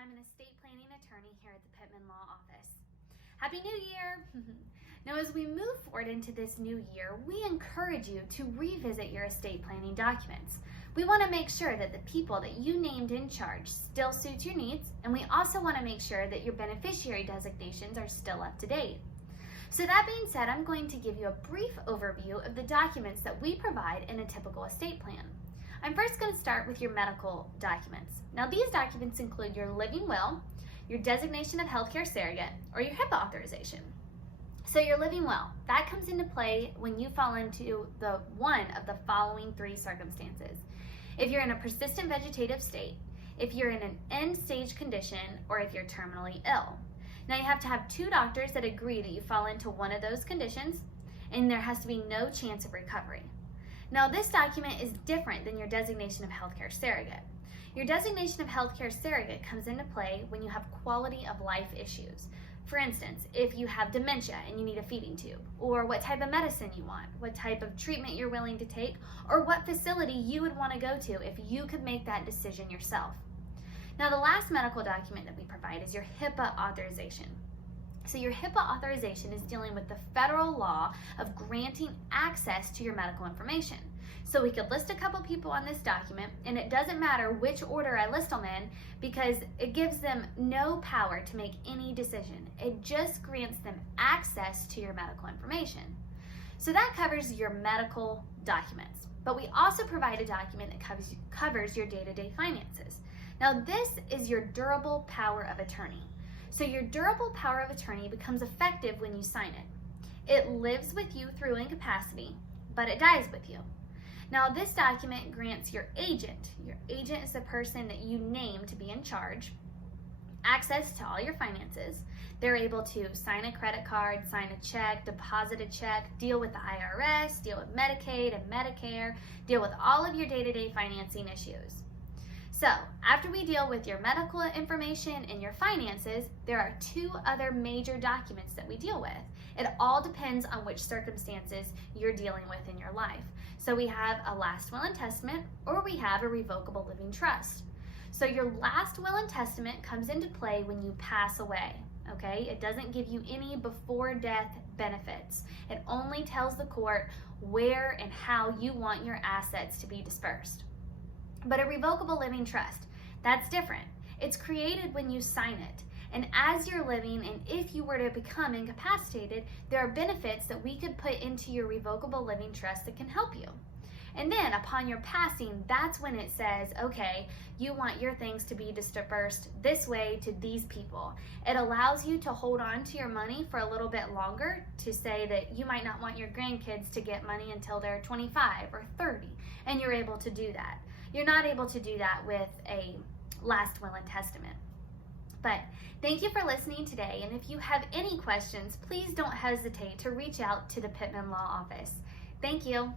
I'm an estate planning attorney here at the Pittman Law Office. Happy New Year! Now, as we move forward into this new year, we encourage you to revisit your estate planning documents. We want to make sure that the people that you named in charge still suit your needs, and we also want to make sure that your beneficiary designations are still up to date. So that being said, I'm going to give you a brief overview of the documents that we provide in a typical estate plan. I'm first going to start with your medical documents. Now, these documents include your living will, your designation of healthcare surrogate, or your HIPAA authorization. So your living will, that comes into play when you fall into the one of the following three circumstances. If you're in a persistent vegetative state, if you're in an end-stage condition, or if you're terminally ill. Now, you have to have two doctors that agree that you fall into one of those conditions, and there has to be no chance of recovery. Now, this document is different than your designation of healthcare surrogate. Your designation of healthcare surrogate comes into play when you have quality of life issues. For instance, if you have dementia and you need a feeding tube, or what type of medicine you want, what type of treatment you're willing to take, or what facility you would want to go to if you could make that decision yourself. Now, the last medical document that we provide is your HIPAA authorization. So your HIPAA authorization is dealing with the federal law of granting access to your medical information. So we could list a couple people on this document, and it doesn't matter which order I list them in because it gives them no power to make any decision. It just grants them access to your medical information. So that covers your medical documents. But we also provide a document that covers your day-to-day finances. Now, this is your durable power of attorney. So your durable power of attorney becomes effective when you sign it. It lives with you through incapacity, but it dies with you. Now, this document grants your agent is the person that you name to be in charge, access to all your finances. They're able to sign a credit card, sign a check, deposit a check, deal with the IRS, deal with Medicaid and Medicare, deal with all of your day-to-day financing issues. So, after we deal with your medical information and your finances, there are two other major documents that we deal with. It all depends on which circumstances you're dealing with in your life. So we have a last will and testament, or we have a revocable living trust. So your last will and testament comes into play when you pass away, okay? It doesn't give you any before death benefits. It only tells the court where and how you want your assets to be dispersed. But a revocable living trust, that's different. It's created when you sign it. And as you're living, and if you were to become incapacitated, there are benefits that we could put into your revocable living trust that can help you. And then upon your passing, that's when it says, okay, you want your things to be dispersed this way to these people. It allows you to hold on to your money for a little bit longer, to say that you might not want your grandkids to get money until they're 25 or 30, and you're able to do that. You're not able to do that with a last will and testament. But thank you for listening today, and if you have any questions, please don't hesitate to reach out to the Pittman Law Office. Thank you.